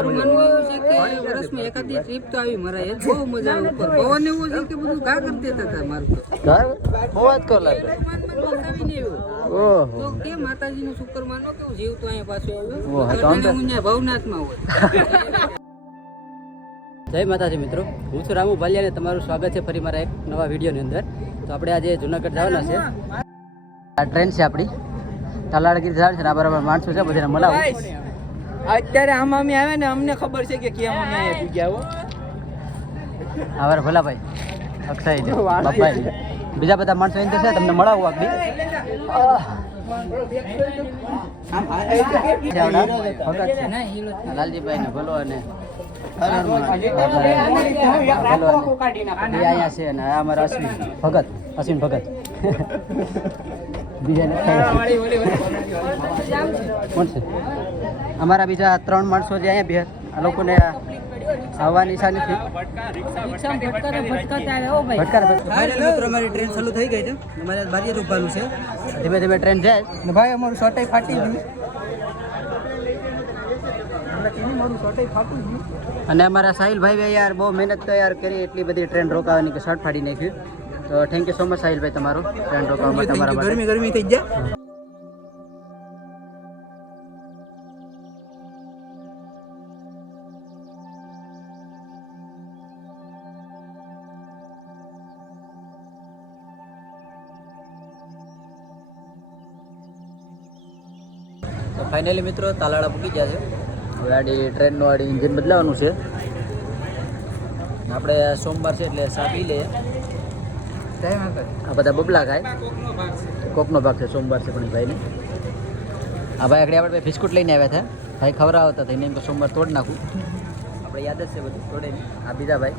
મારું માનવું એવું છે કે વર્ષમાં એકાદી ટ્રીપ તો આવી મરાય બહુ મજા આવે ઉપર પવન એવું છે કે બધું ઘા કરી દેતા હતા મારું તો હું વાત કરો લાગે તો કે માતાજીનું શુક્ર માનો કે હું જીવ તો અહીંયા પાછો આવ્યો હું ભવનાથમાં હોય. જય માતાજી મિત્રો, હું છું રામુ ભાલિયા અને તમારું સ્વાગત છે ફરી મારા એક નવા વિડીયોની અંદર. તો આપણે આજે જુનાગઢ જવાના છે. આ ટ્રેન છે આપણી તાલાળગીર જવાનું છે ને આ બરાબર માણસો છે બધાને મળાવું. અત્યારે આમાં અમે આવ્યા ને અમને ખબર છે કે કેમ અમે અહીંયા પૂગ્યા હા મારા ભલાભાઈ અક્ષય છે બાપાઈ બીજા બધા માણસો એમ છે તમને મળાવું આપણી લાલજીભાઈ ને ભલો અને અહીંયા છે ને આ અમારા અશ્વિન ભગત બીજા કોણ છે અમારા બીજા 3 માણસો જે અહીંયા બે આ લોકોને આવવાની ઈચ્છા નથી. અમારી ટ્રેન ચાલુ થઈ ગઈ છે. અમારે બારીએ રૂપવાનું છે. ધીમે ધીમે ટ્રેન જાય ને ભાઈ અમારું શોર્ટેજ ફાટી ગયું અને અમારા સાહિલભાઈ યાર બહુ મહેનત તો યાર કરી એટલી બધી ટ્રેન રોકાવાની કે શર્ટ ફાડી નાખ્યું. તો થેન્ક યુ સો મચ સાહિલભાઈ તમારો ટ્રેન રોકાવા માટે તમારા ગરમી થઈ ગયા. ફાઇનલી મિત્રો તાલાળા પૂકી ગયા છે. હવે આડી ટ્રેનનું આડી ઇન્જિન બદલાવાનું છે. આપણે સોમવાર છે એટલે સા પી લઈએ. આ બધા બબલા ખાય કોકનો ભાગ છે. સોમવાર છે પણ ભાઈને આ ભાઈ આગળ આપણે બિસ્કુટ લઈને આવ્યા હતા. ભાઈ ખવડાવતા હતા એને એમ કે સોમવાર તોડ નાખું. આપણે યાદ જ છે બધું તોડે નહીં. આ બીજા ભાઈ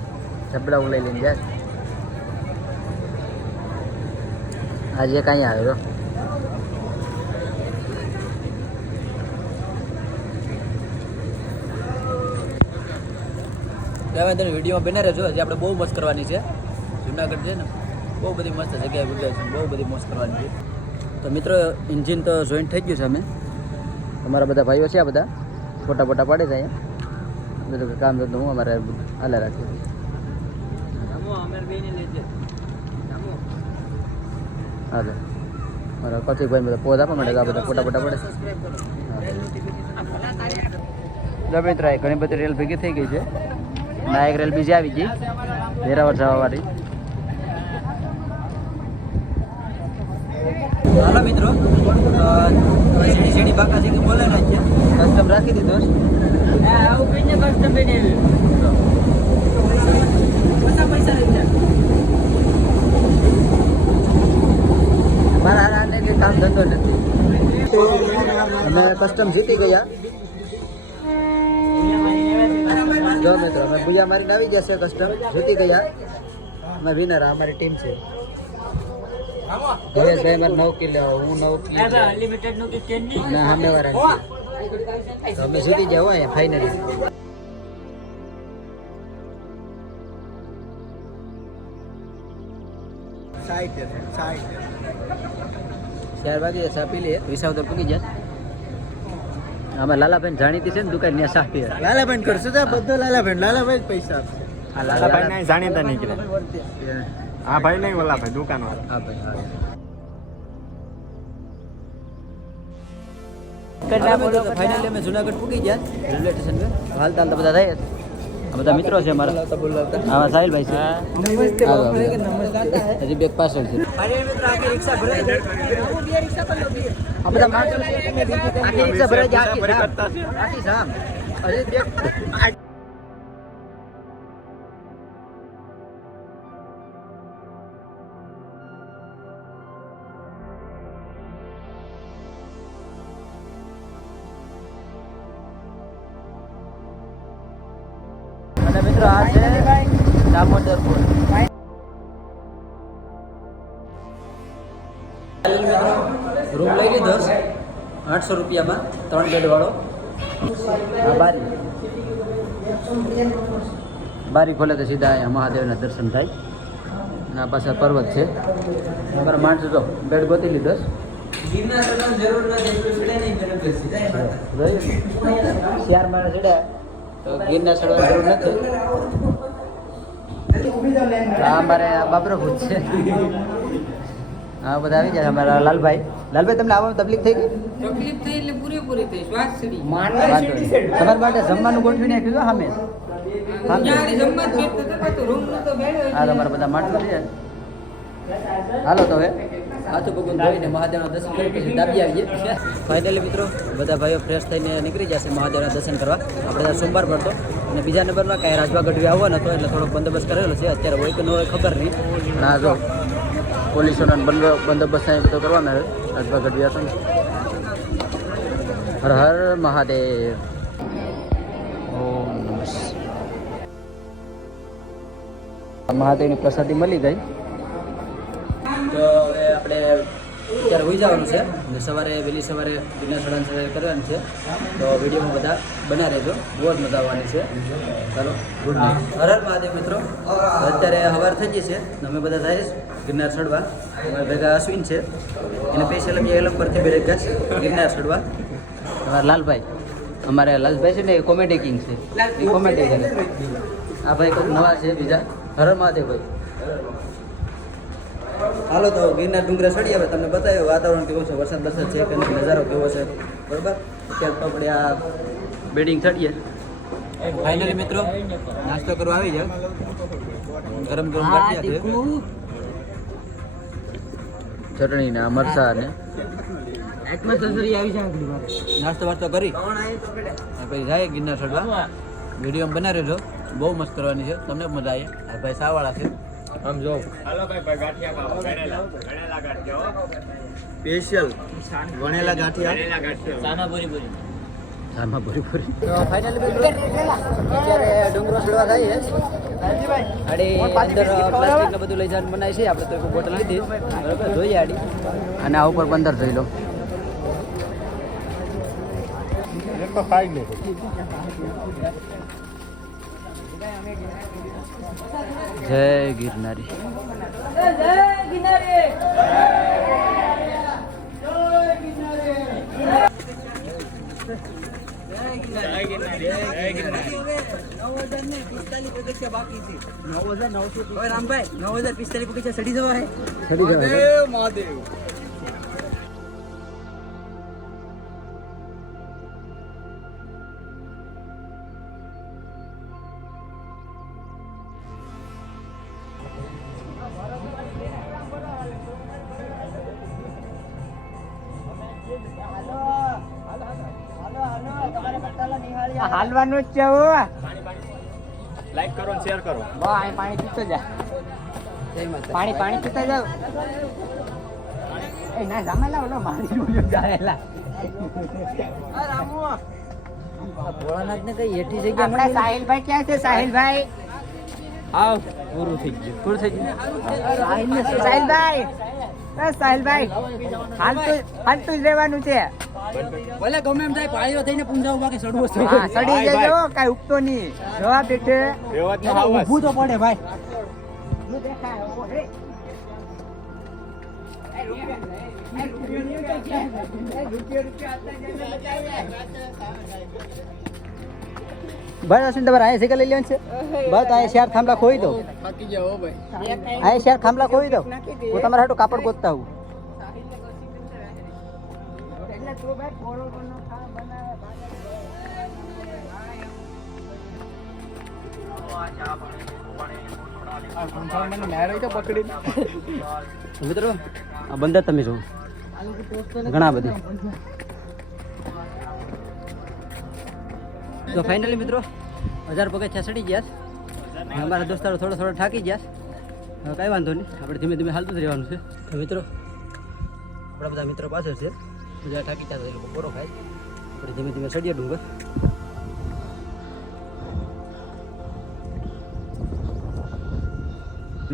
ઝબડા લઈ લઈને જાય. આજે કાંઈ આવ્યો કહેવાય તને વિડીયોમાં બને રહેજો. હજી આપણે બહુ મસ્ત કરવાની છે. જુનાગઢ છે ને બહુ બધી મસ્ત જગ્યાએ ગુજરાય છે. બહુ બધી મસ્ત કરવાની છે. તો મિત્રો ઇન્જિન તો જોઈન્ટ થઈ ગયું છે. અમે અમારા બધા ભાઈઓ છે આ બધા ફોટા પાડે છે અહીંયા બધું કામ ધંધો હું અમારે હાલે રાખીએ. હા તો મારા કૌશિકભાઈ બધા પોઝ આપવા માટે આ બધા ફોટા પડે. મિત્રો ઘણી બધી રેલ ભેગી થઈ ગઈ છે. ના એક રેલ બીજી આવી ગઈ વેરાવળ જવાવાળી. હાલો મિત્રો સીડી બાકા છે કે બોલે ના છે કસ્ટમ રાખી દીધો મારા હારાને કે કામ ધંધો નથી. અમે કસ્ટમ જીતી ગયા. જો મિત્રો અમે ભૂયા મારીને આવી ગયા છે. કસ્ટમ જીતી ગયા. અમે વિનર અમારી ટીમ છે. હરેશભાઈ મારે 9 કિલો હું 9 કિલો ના સામેવાળા તો અમે જીતી ગયા હોય ફાઇનલી. 4 વાગે ચા પી લઈએ. વિસાવદર પૂકી જાય. આમાં લાલાભાઈ જાણીતી છે ને દુકાન ત્યાં ચા પીએ. લાલાભાઈ કરશું તો બધો લાલાભાઈ પૈસા આપશે. આ લાલાભાઈ નહીં જાણીતા નીકળે. હા ભાઈ નહીં ઓલા ભાઈ દુકાન વાળા. હા ભાઈ ફાઇનલી અમે જુનાગઢ પૂકી ગયા રેલવે સ્ટેશન પર. હાલતા બધા થાય આ બધા મિત્રો છે અમારા. આવા સાહિલભાઈ છે. હજી બેગ પાછળ છે. આ બધા માણસો રિક્ષા ભરાઈ જાય. અને મિત્રો આ છે દામોદર પુલ. રૂમ લઈ લીધો 800 રૂપિયામાં 3 બેડ વાળો. આ બારી ખોલે તો સીધા અહીંયા મહાદેવના દર્શન થાય. અને આ પાછા પર્વત છે. અમારા માણસો જો બેડ ગોતી લીધો. શિયાર મારે ચડ્યા તો ગિરનાર ચડવાની જરૂર નથી. આ અમારે બાબરો ભૂત છે. હા બધા આવી ગયા અમારા લાલભાઈ. લાલભાઈ તમને આવવામાં તકલીફ થઈ ગઈ? તકલીફ થઈ એટલે પૂરેપૂરી થઈ, શ્વાસ ચડી. વાંધો નહીં. તમારા માટે જમવાનું ગોઠવીને કીધું સામે. ત્યાં જમવા જ બેઠતા હતા તો રૂમ નતો બેઠો હા તમારા બધા માટલું છે. હાલો તો હવે હાથું પગું ધોઈને મહાદેવના દર્શન કરી પછી દાબી આવીએ. ફાઇનલી મિત્રો બધા ભાઈઓ ફ્રેશ થઈને નીકળી જશે મહાદેવના દર્શન કરવા. આપણે ત્યાં સોમવાર પડતો અને બીજા નંબરમાં કાંઈ રાજભા ગઢવી આવવાનો હતો એટલે થોડોક બંદોબસ્ત કરેલો છે. અત્યારે હોય કે ન હોય ખબર નહીં. અને આ જો પોલીસોનો બંદોબસ્ત અહીં બધો કરવામાં આવ્યો. રાજભા ગઢવી હતો ને. હર હર મહાદેવ. ઓમ નમઃ. મહાદેવની પ્રસાદી મળી ગઈ. તો હવે આપણે અત્યારે હોઈ જવાનું છે અને સવારે વહેલી સવારે ગિરનાર ચઢાણ સવારે કરવાની છે. તો વિડીયોમાં બધા બના રહેજો, બહુ જ મજા આવવાની છે. ચાલો ગુડ નાઇટ. હર હર મહાદેવ મિત્રો. અત્યારે સવાર થઈ ગઈ છે અને અમે બધા જઈએ ગિરનાર ચડવા. અમારા ભેગા અશ્વિન છે, એને સ્પેશિયલ અમે એલમ પરથી ભેગા છે ગિરનાર ચડવા. અમારા લાલભાઈ, અમારે લાલભાઈ છે ને એ કોમેડી કિંગ છે, એ કોમેડી કરે. આ ભાઈ કંઈક નવા છે બીજા. હર હર મહાદેવ ભાઈ. હાલો તો ગિરનાર ડુંગરે ચડી આવે, તમને બતાવ્યું વાતાવરણ કેવું છે, વરસાદ છે કે નથી, નજારો કેવો છે, બરોબર. અત્યારે તો આપણે આ બિલ્ડિંગ ચડીએ. ફાઇનલી મિત્રો નાસ્તો કરવા આવી જાય. ગરમ ગરમ ગાંઠિયા છે, ચટણી ને મરચાં ને નાસ્તો વાસ્તો કરી પછી જાય ગિરનાર ચડવા. વિડીયો બના રહેજો, બહુ મસ્ત કરવાની છે, તમને મજા આવે. આ ભાઈ સાવાળા છે આમ જો. હાલો ભાઈ ગાંઠિયા ખાવા. ગણેલા ગાંઠિયા સ્પેશિયલ વણેલા ગાંઠિયા. સામા પૂરી પૂરી. તો ફાઇનલી અત્યારે ડુંગરો ચડવા જઈએ. આડી અંદર પ્લાસ્ટિક ને બધું લઈ જવાનું બનાવી છે. આપણે તો એક બોટલ લીધી બરાબર, જોઈએ આડી. અને આ ઉપર બંદર જોઈ લો. જય ગિરનારી. રામભાઈ 9045 પગથિયા ચડી જવા હે. મહાદેવ. હાલવાનું જ છે. લાઈક કરો, શેર કરો. પાણી પીતો જા. પાણી પીતા જાવ. એ ના જામેલા ઓલો મારી જોયો જાયેલા. આ રામુ ભોળાનાથ ને કઈ એઠી જગ્યા. આપણા સાહિલભાઈ ક્યાં છે? સાહિલભાઈ આવ. પૂરું થઈ ગયું. સાહિલભાઈ, સાહિલભાઈ હાલતું જ રહેવાનું છે. ભલે ગમે એમ થાય, પાળીઓ થઈને પૂંજા ઉભા કે સડવો છે. હા સડી જજો, કાઈ ઉગતો નહીં. જવા બેઠે ઊભું તો પડે ભાઈ. બસ અશ્વિન તમારે અહીંયા સાયકલ લઈ લેવાનું છે. બસ આ શેર થાંભલા ખોઈ દો. આ શેર થાંભલા ખોઈ દો. હું તમારા હાટું કાપડ ગોતતા હું. મિત્રો આ બંદર તમે જો ઘણા બધી. તો ફાઇનલી મિત્રો 1000 પગથિયા ચડી ગયા. અમારા દોસ્તારો થોડો થાકી ગયા. હવે કાંઈ વાંધો નહીં, આપણે ધીમે ધીમે હાલતું જ રહેવાનું છે. તો મિત્રો આપણા બધા મિત્રો પાછળ છે, બધા થાકી ગયા એ લોકો પૂરો ખાય. આપણે ધીમે ધીમે ચડીએ ડુંગર.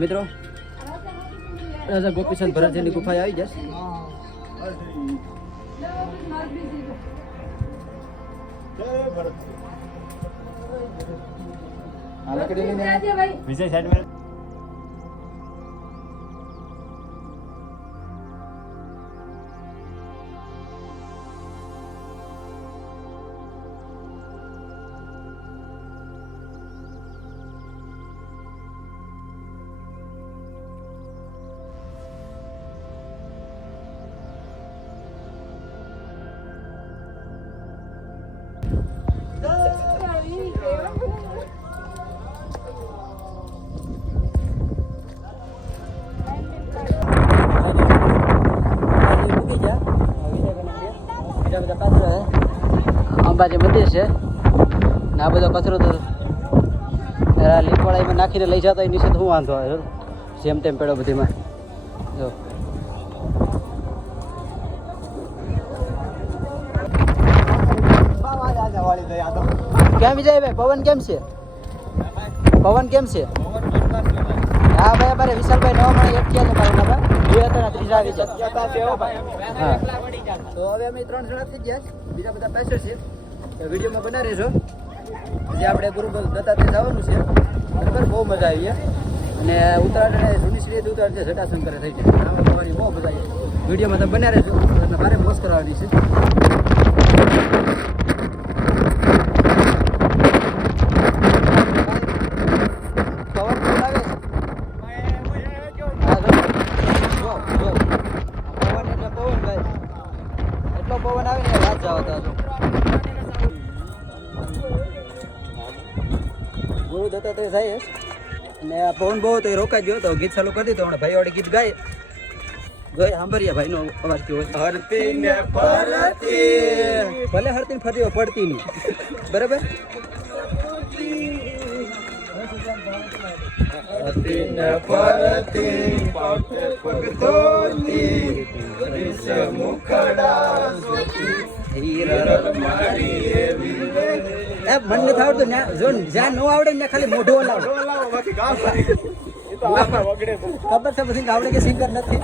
મિત્રો રાજા ગોપીચંદ ભરતજીની ગુફાએ આવી જશે. વિજય સાઈડ માં. અંબાજી મંદિર છે ને આ બધો કચરો તો લીપવાળામાં નાખીને લઈ જતા હોય નીચે તો શું વાંધો આવે જેમ તેમ પેડો બધીમાં જો કેમ વિજયભાઈ પવન કેમ છે પવન કેમ છે હા ભાઈ અમારે વિશાલભાઈ નવા મળે એક થયા છે મારા બે હતા ત્રીજા આવી જાય હા તો હવે અમે 3 જણા થઈ ગયા બીજા બધા પેસેન્જર છે તો વિડીયોમાં બના રહેજો જે આપણે ગુરુ દત્તાત્રેય જવાનું છે બરાબર બહુ મજા આવી અને ઉત્તરાયણ જૂની સીડીથી ઉત્તરાયણ છે જટાશંકરે થઈ જાય આમાં તમારી બહુ મજા આવી વિડીયોમાં તમે બના રહેજો તમને ભારે મોજ કરાવવાની છે પવન આવે ને વાત જાવ તો ગુરુ દત્તાત્રેય જાય અને આ પવન બહુ તો એ રોકાઈ ગયો તો ગીત ચાલુ કરી દીધું હમણાં ભાઈ વાળી ગીત ગાય ગઈ સાંભળીએ ભાઈનો અવાજ કેવો હરતી ને ફરતી ભલે હરતી ને ફરતી પડતી નહીં બરાબર હરતી ને ફરતી પાટે પગ ધોતી મુખડા મન નથી આવડતું જો જ્યાં ન આવડે ને ખાલી મોઢું હલાવો ખબર છે પછી આવડે કે સિંગર નથી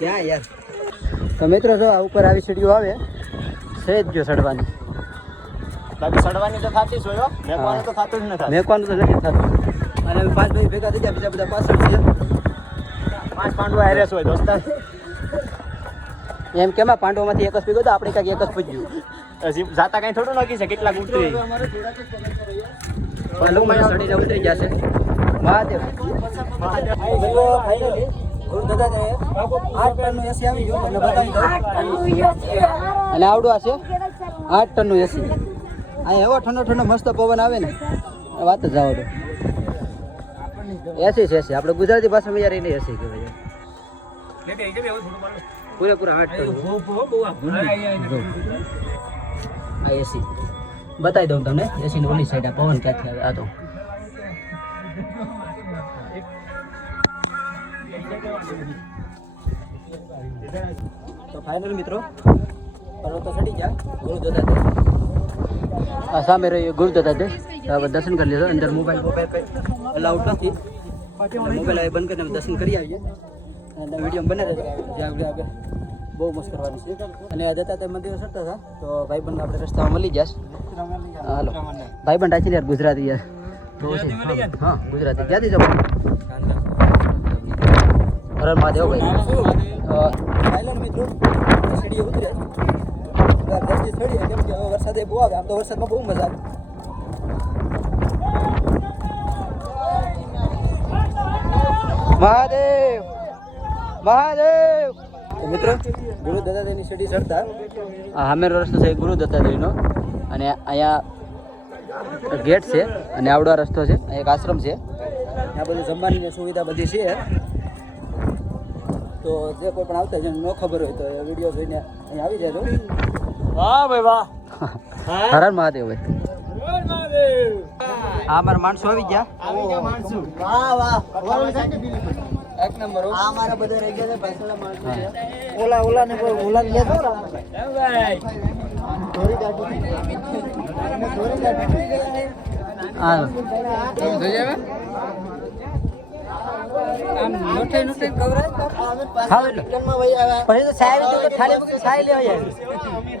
ક્યાં યાર તો મિત્રો જો આ ઉપર આવી સીડીઓ આવે છે જ જો ચડવાની સડવાની તો થતી જ હોય મેકવાનું તો થતું જ નથી મેકવાનું તો નથી થતું અને અમે 5 ભાઈ ભેગા થઈ ગયા બીજા બધા પાછળ છે 5 પાંડવા હેરેસ હોય દોસ્તાર એમ કેમાં પાંડવોમાંથી એક જ પીગો તો આપણે કાંઈક એક જ પૂજ્યું જાતા કઈ થોડું નક્કી છે કેટલા ઉતરી પણ સડીને ઉતરી ગયા છે મહાદેવ ફાઇનલી ગુરુ દત્તાત્રેય 8 ટનનું એસી આવી ગયું અને બતાવી દઉં અને આવડું આ છે 8 ટનનું એસી આ એવો ઠંડો ઠંડો મસ્ત પવન આવે ને વાત જ જાવ તો એસી છે એસી આપણે ગુજરાતી ભાષામાં યાર એને એસી કહેવાય પૂરેપૂરા 8 ટન આ એસી બતાવી દઉં તમને એસી ની ઓલી સાઈડ આ પવન ક્યાંથી આવે આ તો ફાઇનલ મિત્રો પર્વતો ચડી ગયા ગુરુ દત્તાત્રેય આ સામે રહ્યો ગુરુ દત્તાત્રેય હવે દર્શન કરી લીધો અંદર મોબાઈલ અલાઉડ નથી મોબાઈલ હવે બંધ કરીને અમે દર્શન કરી આવીએ અને વિડીયો બને રહેજો જે આગળ બહુ મસ્ત કરવાની છે અને દત્તાત્રેય મંદિર સરતા હતા તો ભાઈબંધ આપણે રસ્તામાં મળી જશે હાલો ભાઈબંધ આછી યાર ગુજરાતી યાર તો હા ગુજરાતી ક્યાંથી જવાનું હર મહાદેવ ભાઈ મિત્રો સીડીએ ઉતરે દર્દી થોડી કેમ કે વરસાદ બહુ આવે આમ તો વરસાદમાં બહુ મજા આવે મહાદેવ મહાદેવ મિત્રો ગુરુ દત્તાત્રેયની સીડી ચડતા આ હામેરો રસ્તો છે ગુરુ દત્તાત્રેયનો અને અહીંયા ગેટ છે અને આવડો રસ્તો છે એક આશ્રમ છે આ બધી જમવાની સુવિધા બધી છે તો જે કોઈ પણ આવતા જેને ન ખબર હોય તો એ વિડીયો જોઈને અહીં આવી જજો વાહ ભાઈ વાહ હર મહાદેવ ભાઈ આ મારા માણસો આવી ગયા માણસો વાહ વાહ એક નંબર આ મારા બધા રહી ગયા છે પાછળના માણસો છે ઓલા ને ઓલા લે દો ભાઈ થોડી ગાડી હા જોઈએ આમ નોટે નોટે કવરાય ખાવ એટલે પછી તો સાહેબ તો થાળી મૂકી સાહેબ લેવા જાય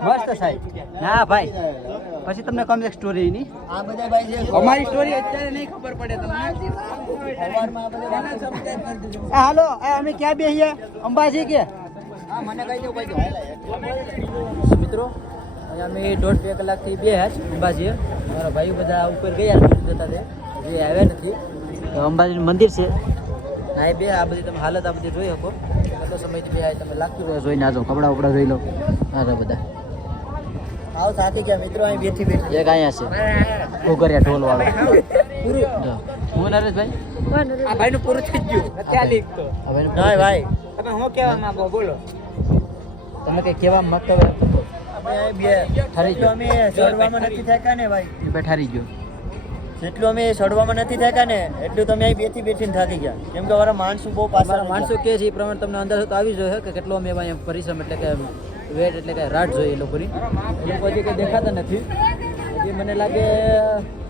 મસ્ત સાહેબ ના ભાઈ પછી તમને કમ એક સ્ટોરી ની આ બધા ભાઈ જે અમારી સ્ટોરી અત્યારે નહીં ખબર પડે તમને હાલો અમે ક્યાં બેહીએ અંબાજી કે હા મને કહી દો મિત્રો અહીંયા અમે 1.5-2 કલાકથી બેહ્યા છે અંબાજી મારા ભાઈઓ બધા ઉપર ગયા જતા હતા જે આવ્યા નથી તો અંબાજીનું મંદિર છે ના બે આ બધી તમે હાલત આ બધી જોઈ શકો કેટલો સમયથી બે તમે લાગતું રહ્યો જોઈને આજો કપડા ઉપડા જોઈ લો આ બધા આવ સાથી ગયા મિત્રો અહીં બેઠી બેઠી એક અહીંયા છે ઉગરિયા ઢોલ વાળો પૂરું હું નરેશભાઈ આ ભાઈનું પૂરું થઈ ગયું અત્યારે લીક તો ના ભાઈ તમે શું કહેવા માંગો બોલો. તમે કઈ કહેવા માંગતા હોય ઠારી ગયો. અમે સડવામાં નથી થયા ને ભાઈ, ઠારી ગયો. જેટલું અમે સડવામાં નથી થયા ને એટલું તમે અહીં બેઠી બેઠીને થાકી ગયા, કેમ કે અમારા માણસો બહુ પાછા માણસો કે છે એ પ્રમાણે તમને અંદાજો તો આવી જોઈએ કે કેટલો અમે અહીંયા પરિશ્રમ એટલે કે વેટ એટલે કે રાટ જોઈએ એ લોકોની. એ લોકો હજી કંઈ દેખાતા નથી. હજી મને લાગે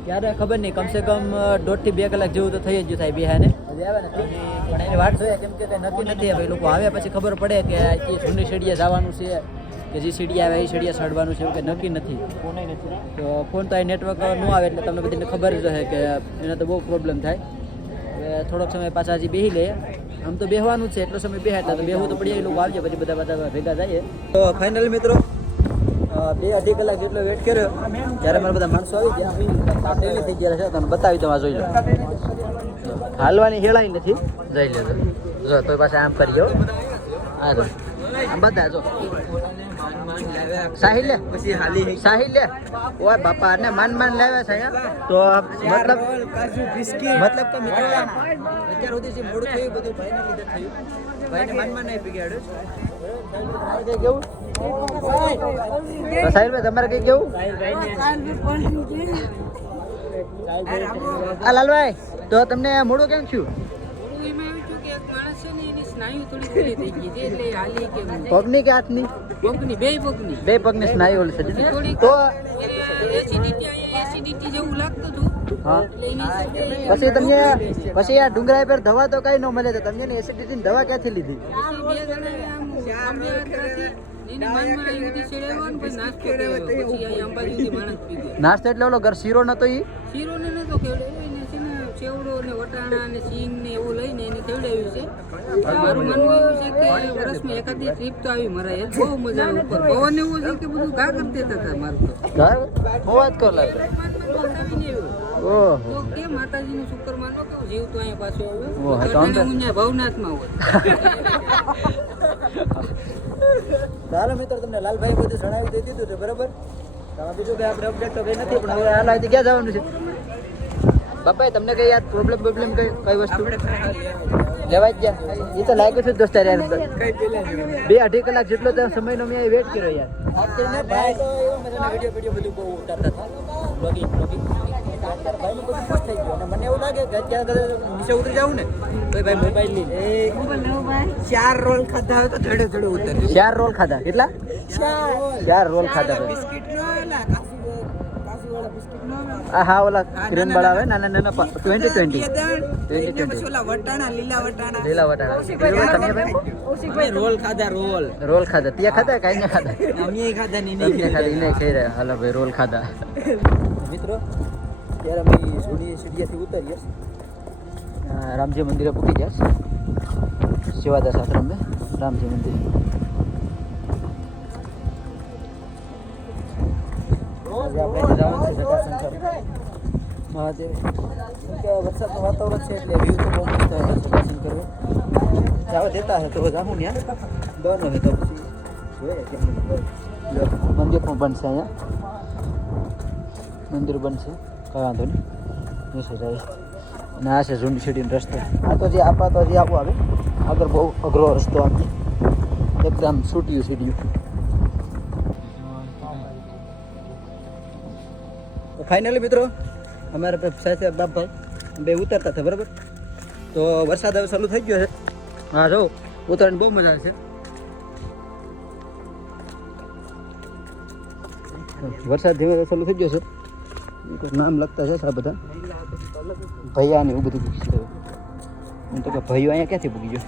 ક્યારે ખબર નહીં, કમસે કમ 1.5 થી 2 કલાક જેવું તો થઈ જ ગયું થાય બિહાને. હજી આવે નથી પણ એની વાટ જોઈએ, કેમ કે નક્કી નથી. હવે લોકો આવે પછી ખબર પડે કે અહીંથી જૂની સીડીએ જવાનું છે કે જે સીડી આવે એ સીડીએ ચડવાનું છે, એવું કે નક્કી નથી. તો ફોન તો અહીં નેટવર્ક ન આવે એટલે તમને બધાને ખબર જ રહે કે એને તો બહુ પ્રોબ્લેમ થાય. હવે થોડોક સમય પાછા હજી બેસી લઈએ. આમ તો બેહવાનું જ છે, એટલો સમય બેહે એટલે તો બેહવું તો પડીએ. એ લોકો આવજે પછી બધા ભેગા જઈએ. તો ફાઇનલ મિત્રો 2-2.5 કલાક જેટલો વેટ કર્યો, જ્યારે મારા બધા માણસો આવી ગયા ડેલી થઈ ગયા છે. તમને બતાવી દઉં, આ જોઈ લો. હાલવાની હેળાઈ નથી, જઈ લેજો. જો તો પાછા આમ કરી જાઓ. હા જો આમ બધા જો સાહિલ લે પછી હાલી સાહિલ લે. ઓય બાપા ને માન લાવ્યા છે અહીંયા. તો મતલબ કે મિત્રો અત્યાર સુધી જે મોડું થયું બધું ભાઈને લીધે થયું. ભાઈને માન નહીં પીગાડ્યું. કેવું સાહિલ ભાઈ તમારે કઈ કેવું? આ લાલભાઈ તો તમને મોડું કેમ થયું? પગની કે હાથની? બે પગની સ્નાયુ ઓલી છે. તો હા પછી તમને પછી આ ડુંગરાઈ પર દવા તો કઈ ન મળે, તો તમને એસિડિટી ની દવા ક્યાંથી લીધી? નાસ્તો એટલે ઓલો ઘર શીરો નતો ઈ? શીરો ને નતો કેવડ્યો, એને છે ને સેવડો ને વટાણા ને સિંગ ને એવું લઈને એને કેવડાવ્યું છે. મારું માનવું એવું છે કે વર્ષમાં એકાદી ટ્રીપ તો આવી મરાય, બહુ મજા આવે. ઉપર પવન એવું છે કે બધું ઘા કરી દેતા હતા મારું તો. વાત કરો લાગે. ઓહો તો કે માતાજીનું શુક્ર માનો કે જીવ તો અહીંયા પાછો ઓહો, આવ્યો. હું ભવનાથમાં હોય. ચાલો મિત્રો, તમને લાલભાઈ બધું જણાવી દીધું છે બરાબર. બીજું કઈ આપણે અપડેટ તો કઈ નથી, પણ હવે હાલ ક્યાં જવાનું છે બાપા? તમને કઈ યાદ પ્રોબ્લેમ કઈ વસ્તુ લેવાય જ ગયા? એ તો લાગ્યું છે દોસ્તાર યાર. 2-2.5 કલાક જેટલો તો સમયનો મેં વેટ કર્યો યાર. વિડીયો બધું બહુ ઉતારતા હતા, બ્લોગિંગ ભાઈનું બધું ખુશ થઈ ગયું. અને મને એવું લાગે કે અત્યારે નીચે ઉતરી જાવું ને તો ભાઈ મોબાઈલ લઈને 4 રોલ ખાધા હોય તો થોડે ઉતર. 4 રોલ ખાધા? કેટલા? 4 રોલ ખાધા. બિસ્કિટ નો એલા કાસુવાળા બિસ્કિટ નો હા ઓલા ક્રીમ વાળા આવે નાના 20 ઓલા વટાણા લીલા વટાણા રોલ ખાધા. ત્યાં ખાધા કઈ ના ખાધા? અમે ખાધા નહીં ખાઈ રહ્યા. હાલો ભાઈ રોલ ખાધા. મિત્રો ત્યારે અમે જૂની સીડીએથી ઉતરીએ, રામજી મંદિરે પૂકી ગયા. સેવાદાસ આશ્રમ ને રામજી મંદિર. આપણે જવાનું છે જટાશંકર મહાદેવ. વરસાદનું વાતાવરણ છે એટલે વ્યૂ તો બહુ મસ્ત આવે છે. દર્શન કરવું જવા દેતા હે તો જાઉં ત્યાં ડર ન હોય તો પછી જોઈએ કેમ. મંદિર પણ બનશે અહીંયા, મંદિર બનશે કઈ વાંધો નહીં. નીચે જાય અને આ છે ઝુંડ સીડીનો રસ્તો. આ તો જે આપા તો જે આવું આવે આગળ બહુ અઘરો રસ્તો આપી એકદમ છૂટ્યું સીડ્યું. ફાઇનલી મિત્રો અમારા સાથે બાપભાઈ બે ઉતરતા હતા બરાબર. તો વરસાદ હવે ચાલુ થઈ ગયો છે. હા જો ઉતરવાની બહુ મજા આવે છે. વરસાદ ધીમે ચાલુ થઈ ગયો છે. નામ લખતા છે આ બધા ભૈયા ને એવું બધું પૂછી છે. હું તો કે ભાઈઓ અહીંયા ક્યાંથી પૂકી ગયો?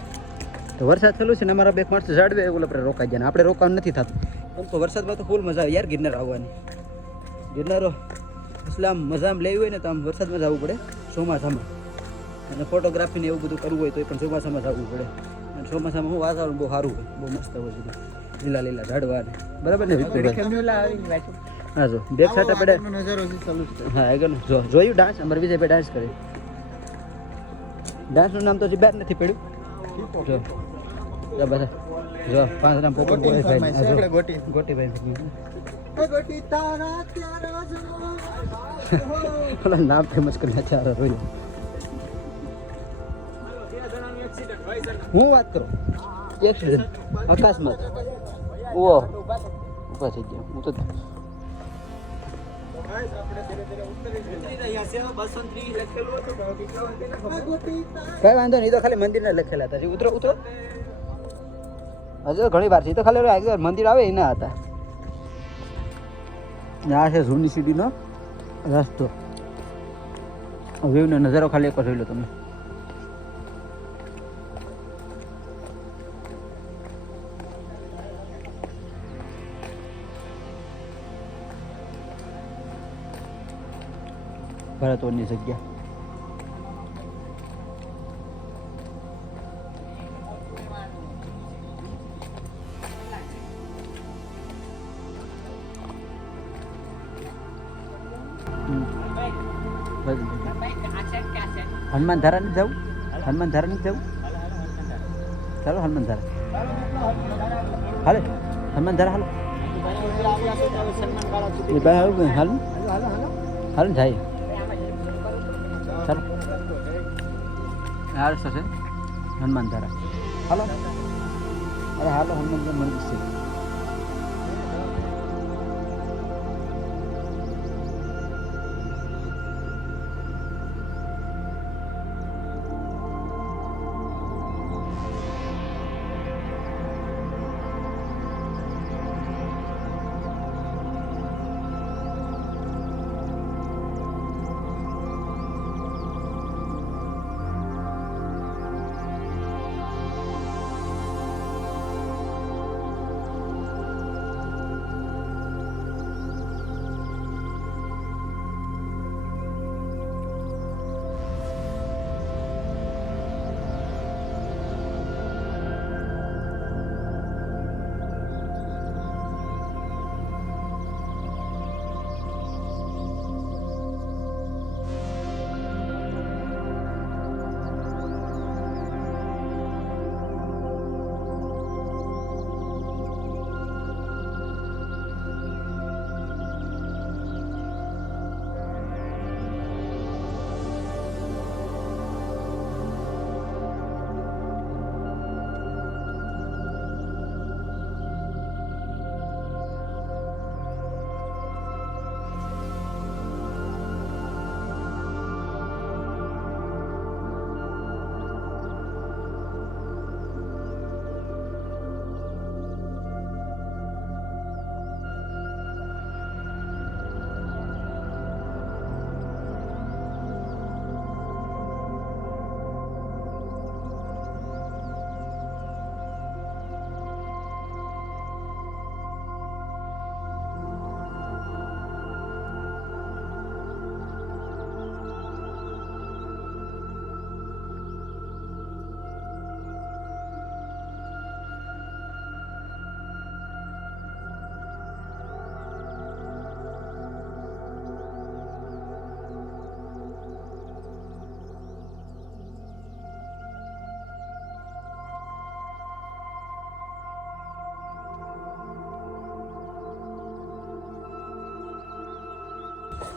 તો વરસાદ ચાલુ છે ને અમારા બે માણસો ઝાડવે એવું આપણે રોકાઈ ગયા ને આપણે રોકાવાનું નથી થતું. એમ તો વરસાદમાં તો ફૂલ મજા આવે યાર ગિરનાર આવવાની. ગિરનારો એટલે આમ મજા આમ લેવી હોય ને તો આમ વરસાદમાં જવું પડે ચોમાસામાં. અને ફોટોગ્રાફીને એવું બધું કરવું હોય તો એ પણ ચોમાસામાં જવું પડે. અને ચોમાસામાં હું વાતાવરણ બહુ સારું હોય, બહુ મસ્ત હોય બધું લીલા ઝાડવા ને બરાબર ને વિપુલભાઈ? હા જો બેક સાઈડ પડે. હા આગળ જોયું ડાન્સ અમારે વિજયભાઈ ડાન્સ કરે. ડાન્સનું નામ તો હજી બહાર નથી પડ્યું. જો બધા જો 5 ગ્રામ પોપટ ગોટીભાઈ ઓલા નામ ફેમસ કરી ત્યારે રોઈ હું વાત કરું એક્સિડન્ટ અકસ્માત ઓ ઊભા થઈ ગયા હું તો કઈ વાંધો નહીં તો ખાલી મંદિર ને લખેલા હતા ઉતરો ઉતરો હજુ ઘણી વાર છે તો ખાલી મંદિર આવે એના હતા આ છે જૂની સીડીનો રસ્તો વ્યૂનો નજારો ખાલી એક જોઈ લો તમે ભરતવરની જગ્યા હનુમાન ધારા નથી જવું હનુમાન ધારા નથી જવું ચાલો હનુમાન ધારા હાલે હનુમાન ધારા હાલો એ ભાઈ આવું હાલ હાલ જાય ચાલો આ રસ્તો છે હનુમાન ધારા હાલો અરે હાલો હનુમાન મંદિર છે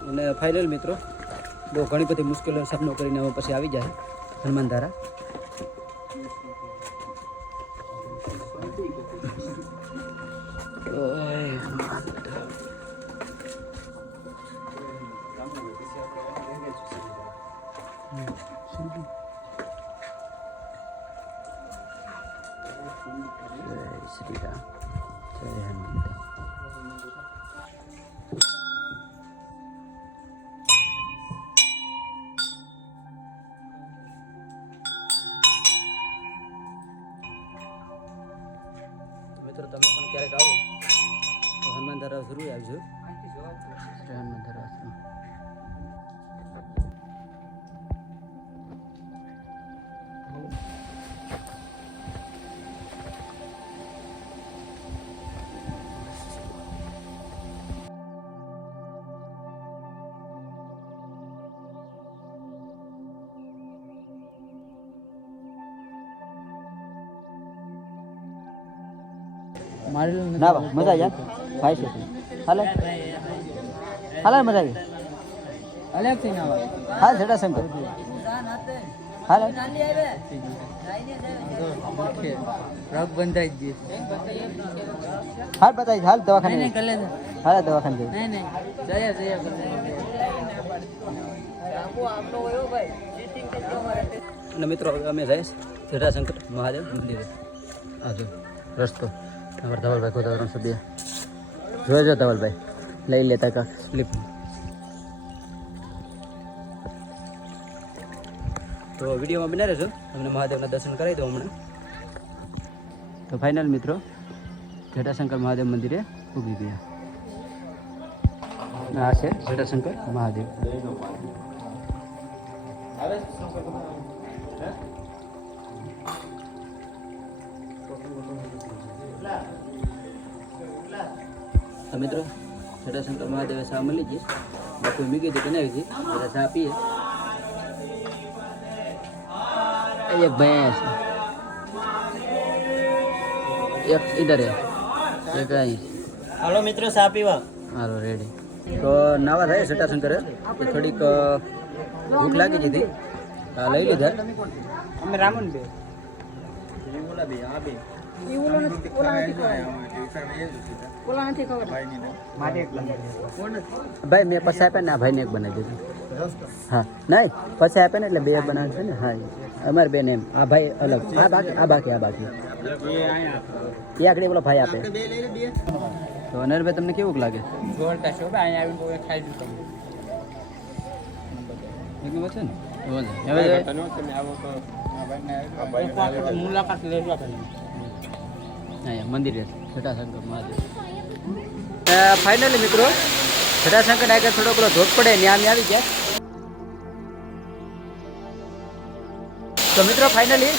અને ફાઇનલ મિત્રો બહુ ઘણી બધી મુશ્કેલીનો સામનો કરીને હવે પછી આવી જાય હનુમાન ધારા શ્રી રામ જય હનુમાન મિત્રો તમે પણ ક્યારેક આવો તો હનુમાન ધારા જરૂર આવજો શ્રી હનુમાન ધારા ના બા મજા આવી ભાઈ છે હાલે હાલે મજા આવી હાલ જટાશંકર હાલો રગ બંધાઈ જ હાલ બતાવી હાલ દવાખાને હાલ દવાખાને જઈએ. નહીં જયા અને મિત્રો હવે અમે જઈશ જટાશંકર મહાદેવ મંદિરે. આ જો રસ્તો અમારા ધવલભાઈ ખોદા 302 જોજો ધવલભાઈ લઈ લેતા કાંક સ્લીપ. તો વિડીયોમાં બના રહેજો, તમને મહાદેવના દર્શન કરાવી દઉં હમણાં. તો ફાઇનલ મિત્રો જટાશંકર મહાદેવ મંદિરે ઊભી ગયા. આ છે જટાશંકર મહાદેવ. તો મિત્રો જટાશંકર મહાદેવે શા મળી ગઈ, બાપુ મીકી હતી બનાવી હતી એટલે શા પીએ. એક ભેંસ એક ઇધર હે એક અહીં. હાલો મિત્રો ચા પીવા. હાલો રેડી. તો નાવા થાય જટાશંકરે થોડીક ભૂખ લાગી હતી, લઈ લીધા અમે રામન બે ભાઈ મેં પછી આપ્યા ને આ ભાઈને એક બનાવી દીધું. હા નહીં પછી આપ્યા ને એટલે બે બનાવે છે ને. હા અમારે બેન એમ આ ભાઈ અલગ આ બાકી એ આગળ બોલો ભાઈ આપે. તો અનરભાઈ તમને કેવું લાગે? છે ને મુલાકાત લેવા અહીંયા મંદિર જટાશંકર મહાદેવ. ફાઇનલી મિત્રો જટાશંકર આગળ થોડો પેલો ધોધ પડે ને આમ આવી ગયા. તો મિત્રો ફાઇનલી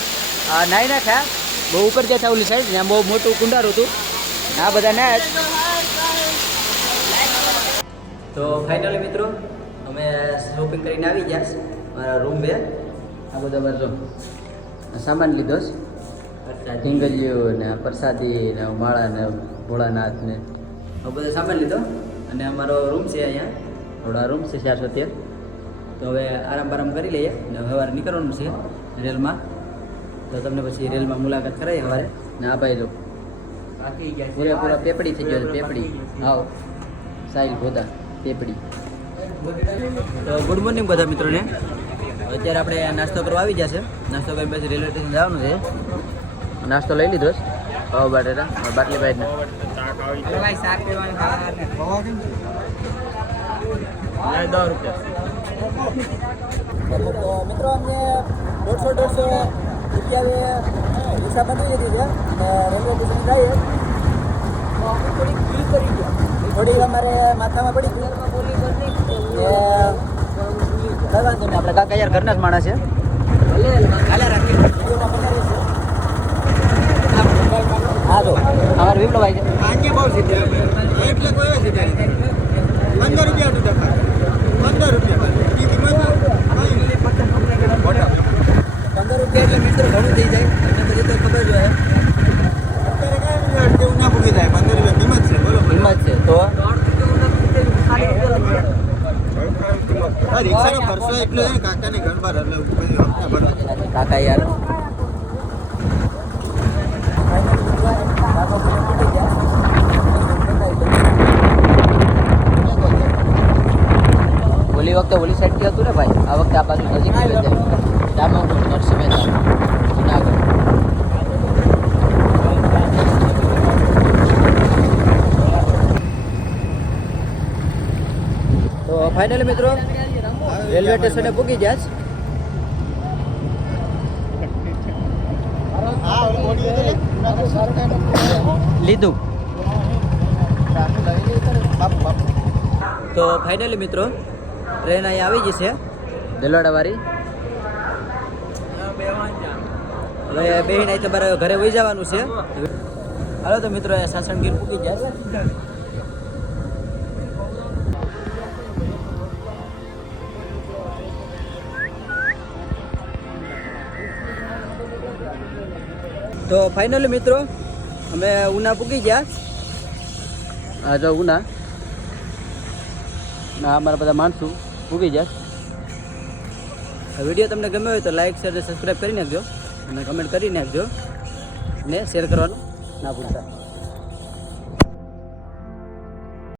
નાઈ નાખ્યા, બહુ ઉપર ગયા હતા ઓલી સાઈડ ને આમ બહુ મોટું કુંડારું હતું ને આ બધા ના. તો ફાઇનલી મિત્રો અમે શોપિંગ કરીને આવી ગયા મારા રૂમ બે. આ બધા બાજુ સામાન લીધો છે, ઢીંગલીઓ ને પ્રસાદી ને માળા ને ભોળાનાથ ને આ બધો સામાન લીધો. અને અમારો રૂમ છે અહીંયા, થોડા રૂમ છે 413. તો હવે આરામ બારામ કરી લઈએ ને સવારે નીકળવાનું છે રેલમાં. તો તમને પછી રેલમાં મુલાકાત કરાવી સવારે. ને આ ભાઈ જો પૂરેપૂરા પેપડી થઈ ગયો. પેપડી આવો સાહિલ ગોદા પેપડી. તો ગુડ મોર્નિંગ બધા મિત્રોને. અત્યારે આપણે નાસ્તો કરવા આવી જશે. નાસ્તો કરી પછી રેલવે સ્ટેશન જવાનું છે. નાસ્તો લઈ લીધો છે, પાવ બટેટા બાટલી ભાઈ શાક પીવાનું મિત્રો અમને 150 રૂપિયા રિક્ષા બની લીધી છે અને રેલવે સ્ટેશન જઈએ તો અમે થોડીક ફીલ કરી ગયા. થોડી અમારે માથામાં પડી ગઈ આપણે કાકા યાર ઘરના જ માણસ છે. હા તો અમારે વિપ્લવભાઈ છે. આજે બહુ સીધા એટલે કોઈ સીધા 15 રૂપિયા તું ટકા 15 રૂપિયા 15 રૂપિયા એટલે મિત્રો ઘણું થઈ જાય. તમને બધી તો ખબર જ હોય. અત્યારે કાંઈ મિનિટ જેવું ના પૂગી જાય 15 રૂપિયા કિંમત છે. બોલો કિંમત છે તો રિક્ષાનો ખર્ચો એટલો છે કાકાને ઘર બાર એટલે પછી હપ્તા ભરવા. કાકા યાર ઓલી વખતે ઓલી સાઈડથી હતું ને ભાઈ, આ વખતે આ બાજુ નજીક આવી જાય. દામોદર નરસિંહ મહેતા જુનાગઢ. તો ફાઇનલી મિત્રો રેલવે સ્ટેશને પૂગી ગયા છે. લીધું તો ફાઇનલી મિત્રો ટ્રેન અહીંયા આવી જશે દેલવાડાવાળી. હવે બેહીને અહીં તમારે ઘરે વહી જવાનું છે. હાલો તો મિત્રો સાસણગીર પૂગી ગયા. તો ફાઇનલી મિત્રો અમે ઉના પૂગી ગયા. આ જો ઉના ના અમારા બધા માણસો પૂગી જાય. વિડીયો તમને ગમ્યો હોય તો લાઈક શેર અને સબસ્ક્રાઈબ કરી નાખજો અને કમેન્ટ કરી નાખજો ને શેર કરવાનું ના ભૂલતા.